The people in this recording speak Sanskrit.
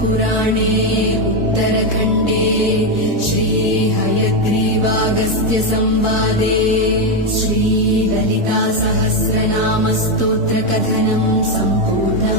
पुराणे उत्तरखण्डे श्रीहयग्रीवागस्त्य संवादे श्रीललितासहस्रनामस्तोत्रकथनम् सम्पूर्ण